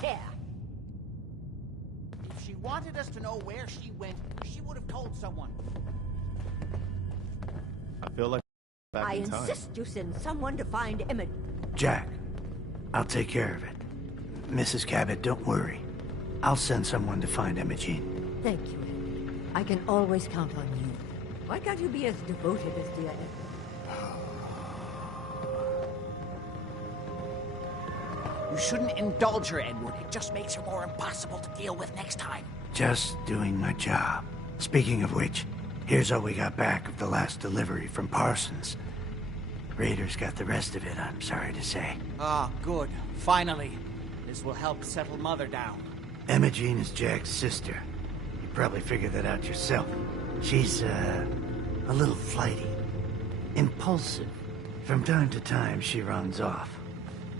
care. If she wanted us to know where she went, she would have told someone. I feel like back in time. I insist you send someone to find Emogene. Jack, I'll take care of it. Mrs. Cabot, don't worry. I'll send someone to find Emogene. Thank you, Henry. I can always count on you. Why can't you be as devoted as dear Edward? You shouldn't indulge her, Edward. It just makes her more impossible to deal with next time. Just doing my job. Speaking of which, here's all we got back of the last delivery from Parsons. Raiders got the rest of it, I'm sorry to say. Ah, good. Finally. This will help settle Mother down. Emogene is Jack's sister. You probably figured that out yourself. She's, a little flighty. Impulsive. From time to time, she runs off.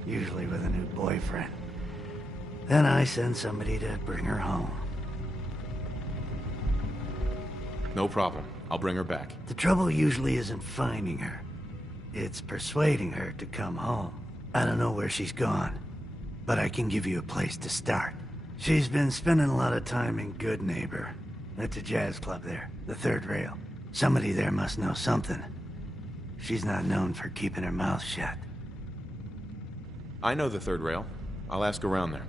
Usually with a new boyfriend. Then I send somebody to bring her home. No problem. I'll bring her back. The trouble usually isn't finding her. It's persuading her to come home. I don't know where she's gone, but I can give you a place to start. She's been spending a lot of time in Good Neighbor. That's a jazz club there, the third rail. Somebody there must know something. She's not known for keeping her mouth shut. I know the third rail. I'll ask around there.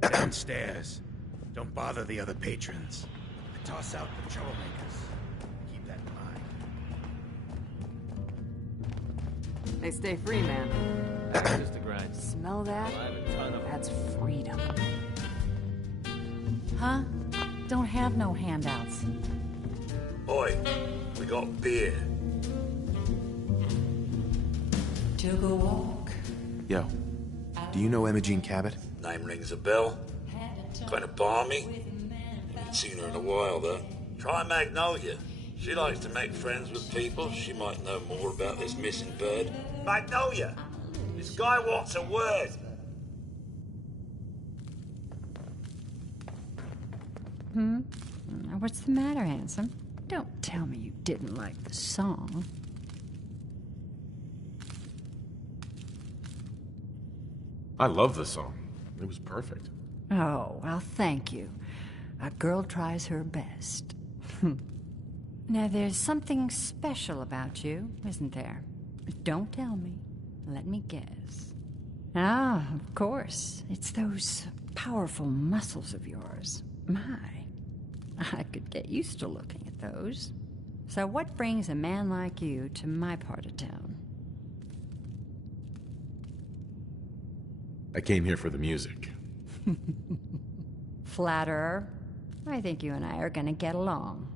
Downstairs. Don't bother the other patrons. Toss out the troublemakers. Keep that in mind. They stay free, man. Just a grind. Smell that? I have a ton of... That's freedom. Huh? Don't have no handouts. Oi, we got beer. Took a walk. Yo, do you know Emogene Cabot? Name rings a bell. Kind of balmy. Haven't seen her in a while, though. Try Magnolia. She likes to make friends with people. She might know more about this missing bird. Magnolia! This guy wants a word. What's the matter, handsome? Don't tell me you didn't like the song. I love the song. It was perfect. Oh, well, thank you. A girl tries her best. Now, there's something special about you, isn't there? Don't tell me. Let me guess. Ah, of course. It's those powerful muscles of yours. My, I could get used to looking at those. So what brings a man like you to my part of town? I came here for the music. Flatterer. I think you and I are gonna get along.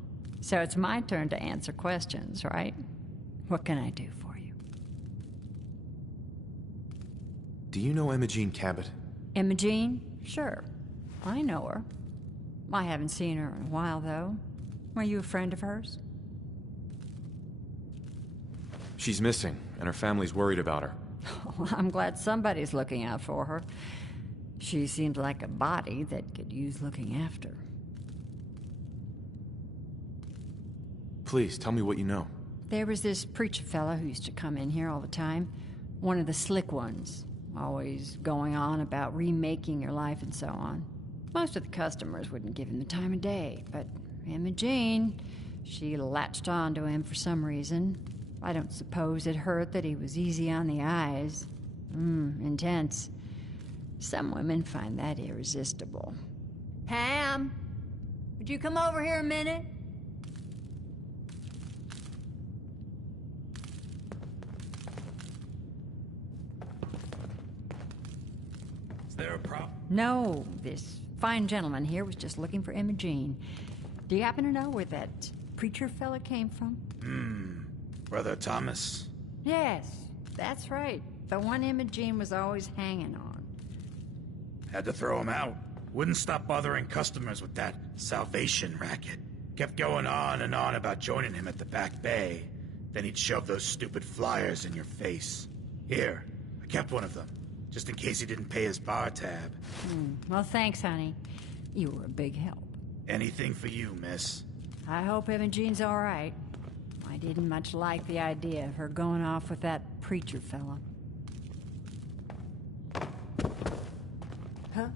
So it's my turn to answer questions, right? What can I do for you? Do you know Emogene Cabot? Emogene? Sure. I know her. I haven't seen her in a while, though. Are you a friend of hers? She's missing, and her family's worried about her. Well, I'm glad somebody's looking out for her. She seemed like a body that could use looking after. Please, tell me what you know. There was this preacher fella who used to come in here all the time. One of the slick ones. Always going on about remaking your life and so on. Most of the customers wouldn't give him the time of day, but Emogene, she latched on to him for some reason. I don't suppose it hurt that he was easy on the eyes. Intense. Some women find that irresistible. Ham, would you come over here a minute? Is there a problem? No, this fine gentleman here was just looking for Emogene. Do you happen to know where that preacher fella came from? Brother Thomas? Yes, that's right. The one Emogene was always hanging on. Had to throw him out. Wouldn't stop bothering customers with that salvation racket. Kept going on and on about joining him at the back bay. Then he'd shove those stupid flyers in your face. Here, I kept one of them, just in case he didn't pay his bar tab. Well, thanks, honey. You were a big help. Anything for you, miss. I hope Emogene's all right. I didn't much like the idea of her going off with that preacher fella. Huh?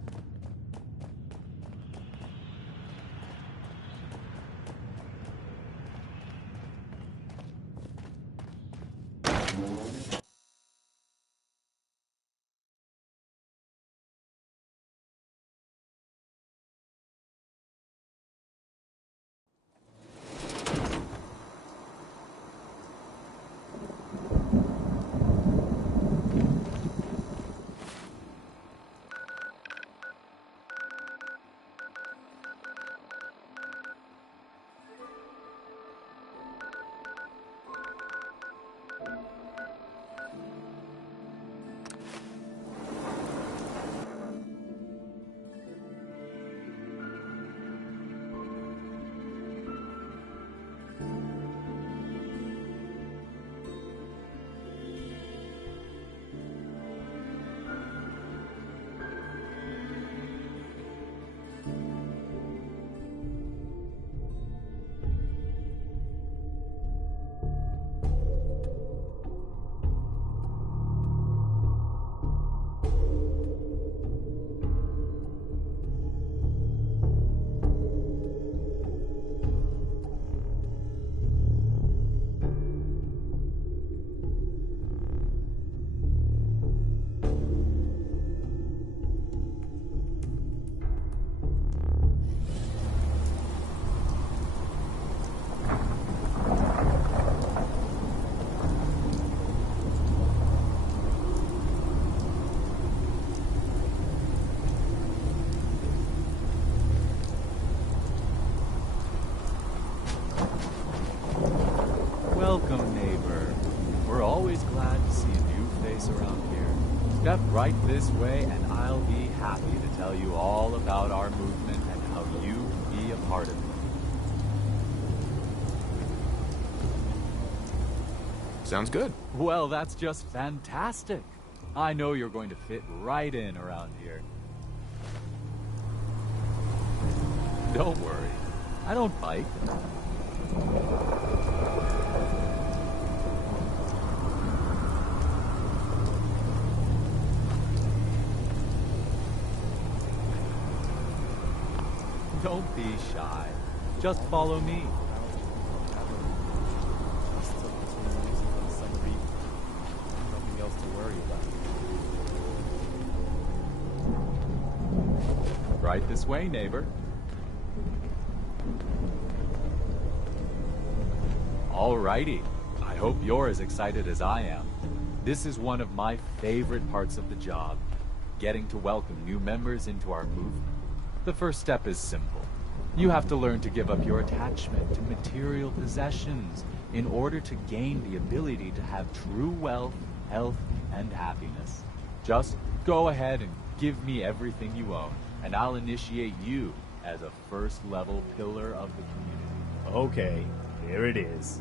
Welcome, neighbor. We're always glad to see a new face around here. Step right this way and I'll be happy to tell you all about our movement and how you can be a part of it. Sounds good. Well, that's just fantastic. I know you're going to fit right in around here. Don't worry. I don't bite. Don't be shy. Just follow me. Nothing else to worry about. Right this way, neighbor. Alrighty. I hope you're as excited as I am. This is one of my favorite parts of the job, getting to welcome new members into our movement. The first step is simple. You have to learn to give up your attachment to material possessions in order to gain the ability to have true wealth, health, and happiness. Just go ahead and give me everything you own, and I'll initiate you as a first-level pillar of the community. Okay, here it is.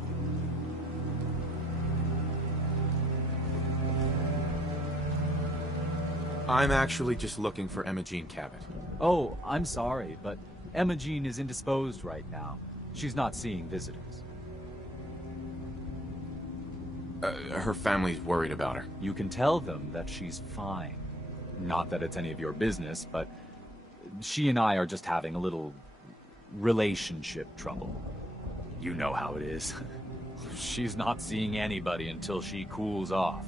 I'm actually just looking for Emogene Cabot. Oh, I'm sorry, but Emogene is indisposed right now. She's not seeing visitors. Her family's worried about her. You can tell them that she's fine. Not that it's any of your business, but she and I are just having a little relationship trouble. You know how it is. She's not seeing anybody until she cools off.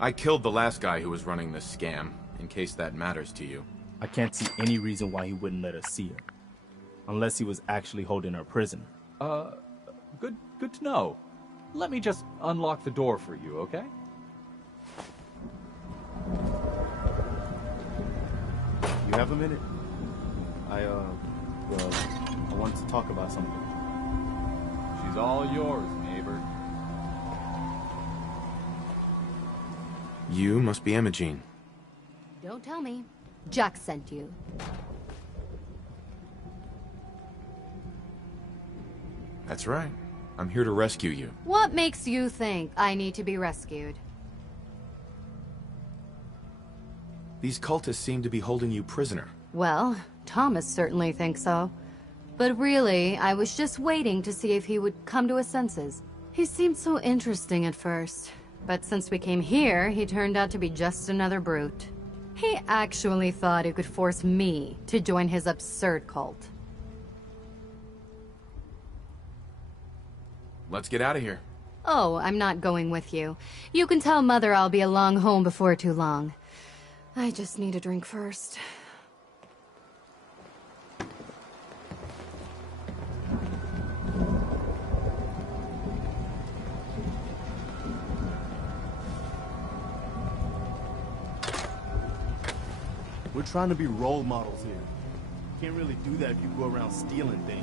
I killed the last guy who was running this scam, in case that matters to you. I can't see any reason why he wouldn't let us see her. Unless he was actually holding her prisoner. Good to know. Let me just unlock the door for you, okay? You have a minute? I want to talk about something. She's all yours, neighbor. You must be Emogene. Don't tell me. Jack sent you. That's right. I'm here to rescue you. What makes you think I need to be rescued? These cultists seem to be holding you prisoner. Well, Thomas certainly thinks so. But really, I was just waiting to see if he would come to his senses. He seemed so interesting at first. But since we came here, he turned out to be just another brute. He actually thought he could force me to join his absurd cult. Let's get out of here. Oh, I'm not going with you. You can tell Mother I'll be along home before too long. I just need a drink first. We're trying to be role models here. Can't really do that if you go around stealing things.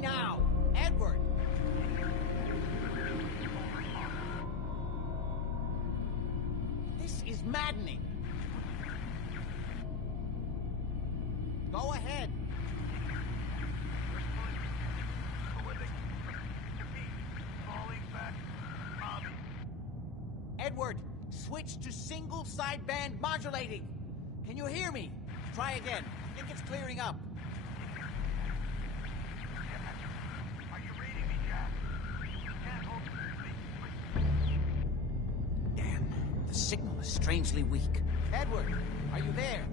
now! Edward! This is maddening. Go ahead. Edward, switch to single sideband modulating. Can you hear me? Try again. I think it's clearing up. Are you reading me, Jack? You can't hold Damn, the signal is strangely weak. Edward, are you there?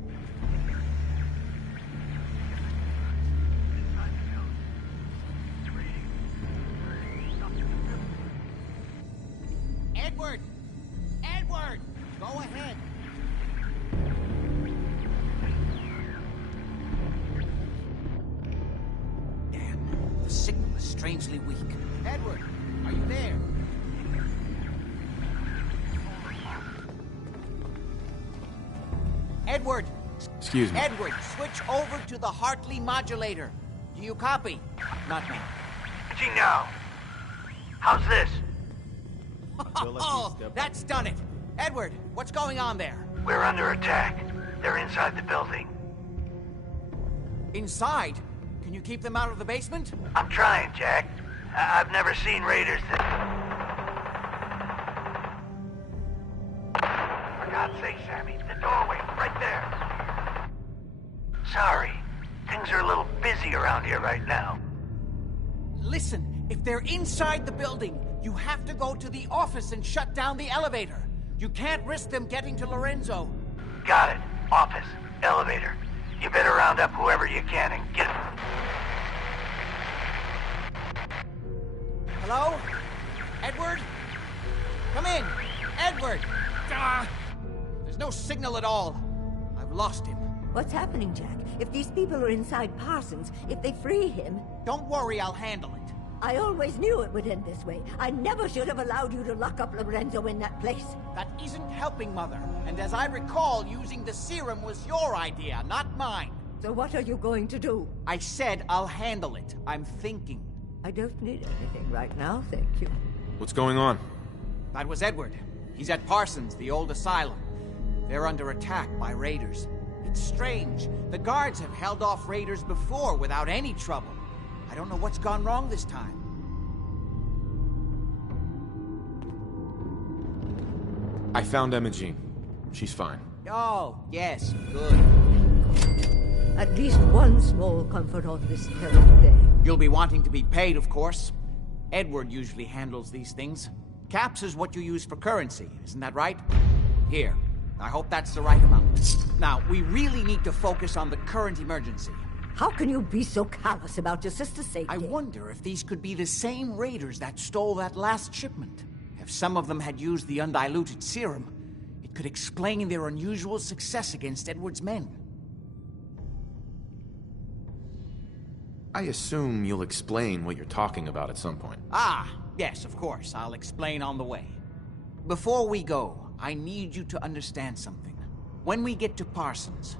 Edward! Edward! Go ahead. Damn, the signal is strangely weak. Edward, are you there? Edward! Excuse me. Edward, switch over to the Hartley modulator. Do you copy? Not me. See now. How's this? Oh, that's done it. Edward, what's going on there? We're under attack. They're inside the building. Inside? Can you keep them out of the basement? I'm trying, Jack. I've never seen raiders that... For God's sake, Sammy, the doorway, right there. Sorry. Things are a little busy around here right now. Listen, if they're inside the building, you have to go to the office and shut down the elevator. You can't risk them getting to Lorenzo. Got it. Office. Elevator. You better round up whoever you can and get... Hello? Edward? Come in. Edward! There's no signal at all. I've lost him. What's happening, Jack? If these people are inside Parsons, if they free him... Don't worry, I'll handle it. I always knew it would end this way. I never should have allowed you to lock up Lorenzo in that place. That isn't helping, Mother. And as I recall, using the serum was your idea, not mine. So what are you going to do? I said I'll handle it. I'm thinking. I don't need anything right now, thank you. What's going on? That was Edward. He's at Parsons, the old asylum. They're under attack by raiders. It's strange. The guards have held off raiders before without any trouble. I don't know what's gone wrong this time. I found Emogene. She's fine. Oh, yes, good. At least one small comfort on this terrible day. You'll be wanting to be paid, of course. Edward usually handles these things. Caps is what you use for currency, isn't that right? Here. I hope that's the right amount. Now, we really need to focus on the current emergency. How can you be so callous about your sister's safety? I wonder if these could be the same raiders that stole that last shipment. If some of them had used the undiluted serum, it could explain their unusual success against Edward's men. I assume you'll explain what you're talking about at some point. Ah, yes, of course. I'll explain on the way. Before we go, I need you to understand something. When we get to Parsons,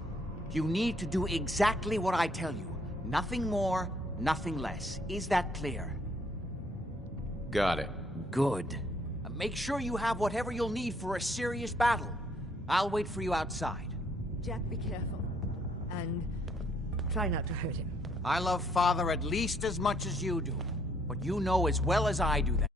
you need to do exactly what I tell you. Nothing more, nothing less. Is that clear? Got it. Good. Make sure you have whatever you'll need for a serious battle. I'll wait for you outside. Jack, be careful. And try not to hurt him. I love Father at least as much as you do. But you know as well as I do that